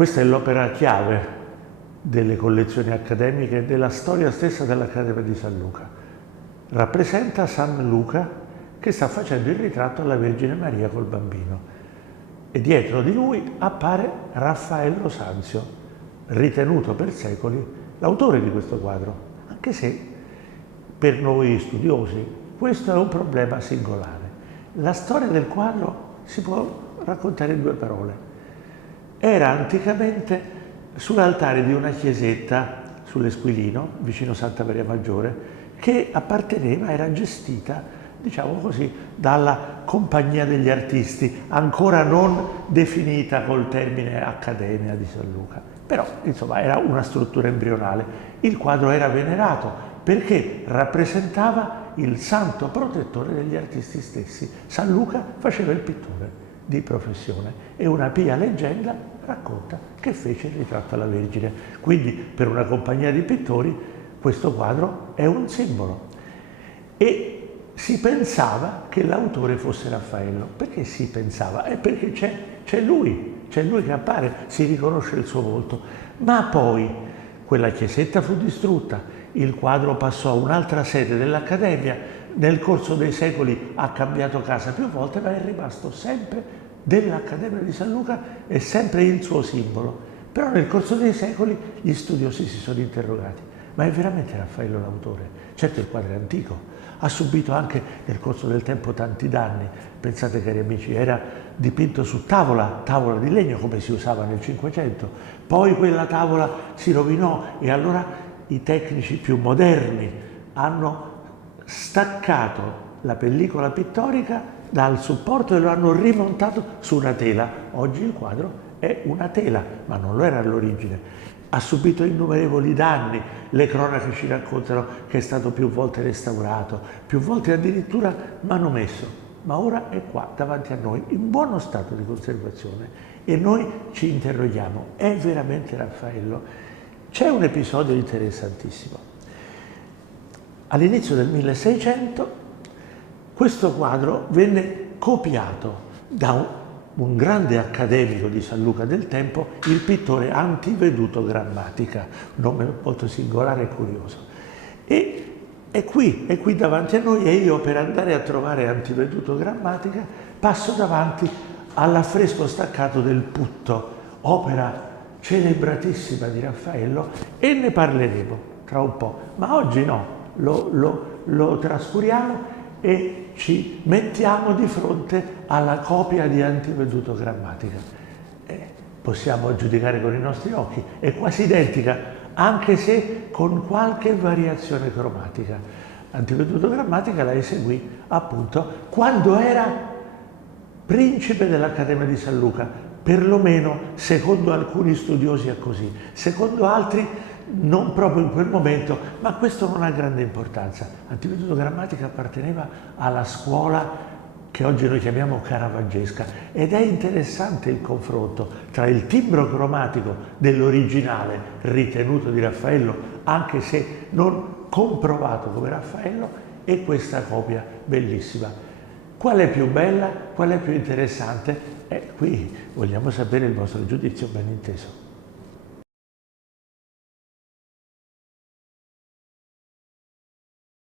Questa è l'opera chiave delle collezioni accademiche e della storia stessa dell'Accademia di San Luca. Rappresenta San Luca che sta facendo il ritratto alla Vergine Maria col bambino e dietro di lui appare Raffaello Sanzio, ritenuto per secoli l'autore di questo quadro, anche se per noi studiosi questo è un problema singolare. La storia del quadro si può raccontare in 2 parole. Era anticamente sull'altare di una chiesetta sull'Esquilino, vicino Santa Maria Maggiore, che apparteneva, era gestita, diciamo così, dalla Compagnia degli Artisti, ancora non definita col termine Accademia di San Luca. Però, insomma, era una struttura embrionale. Il quadro era venerato perché rappresentava il santo protettore degli artisti stessi. San Luca faceva il pittore di professione e una pia leggenda racconta che fece il ritratto alla Vergine. Quindi per una compagnia di pittori questo quadro è un simbolo e si pensava che l'autore fosse Raffaello. Perché si pensava? Perché c'è lui che appare, si riconosce il suo volto. Ma poi quella chiesetta fu distrutta, il quadro passò a un'altra sede dell'Accademia, nel corso dei secoli ha cambiato casa più volte, ma è rimasto sempre dell'Accademia di San Luca e sempre il suo simbolo. Però nel corso dei secoli gli studiosi si sono interrogati: ma è veramente Raffaello l'autore? Certo, il quadro è antico, ha subito anche nel corso del tempo tanti danni. Pensate, cari amici, era dipinto su tavola di legno come si usava nel Cinquecento, poi quella tavola si rovinò e allora i tecnici più moderni hanno staccato la pellicola pittorica dal supporto e lo hanno rimontato su una tela. Oggi il quadro è una tela, ma non lo era all'origine. Ha subito innumerevoli danni, le cronache ci raccontano che è stato più volte restaurato, più volte addirittura manomesso, ma ora è qua davanti a noi in buono stato di conservazione e noi ci interroghiamo: è veramente Raffaello? C'è un episodio interessantissimo. All'inizio del 1600 questo quadro venne copiato da un grande accademico di San Luca del tempo, il pittore Antiveduto Grammatica, un nome molto singolare e curioso. E è qui davanti a noi, e io per andare a trovare Antiveduto Grammatica passo davanti all'affresco staccato del Putto, opera celebratissima di Raffaello, e ne parleremo tra un po', ma oggi no, lo trascuriamo e ci mettiamo di fronte alla copia di Antiveduto Grammatica. Possiamo giudicare con i nostri occhi, è quasi identica, anche se con qualche variazione cromatica. Antiveduto Grammatica la eseguì appunto quando era principe dell'Accademia di San Luca, perlomeno secondo alcuni studiosi è così, secondo altri non proprio in quel momento, ma questo non ha grande importanza. Antiveduto Grammatica apparteneva alla scuola che oggi noi chiamiamo caravaggesca, ed è interessante il confronto tra il timbro cromatico dell'originale ritenuto di Raffaello, anche se non comprovato come Raffaello, e questa copia bellissima. Qual è più bella? Qual è più interessante? Qui vogliamo sapere il vostro giudizio ben inteso.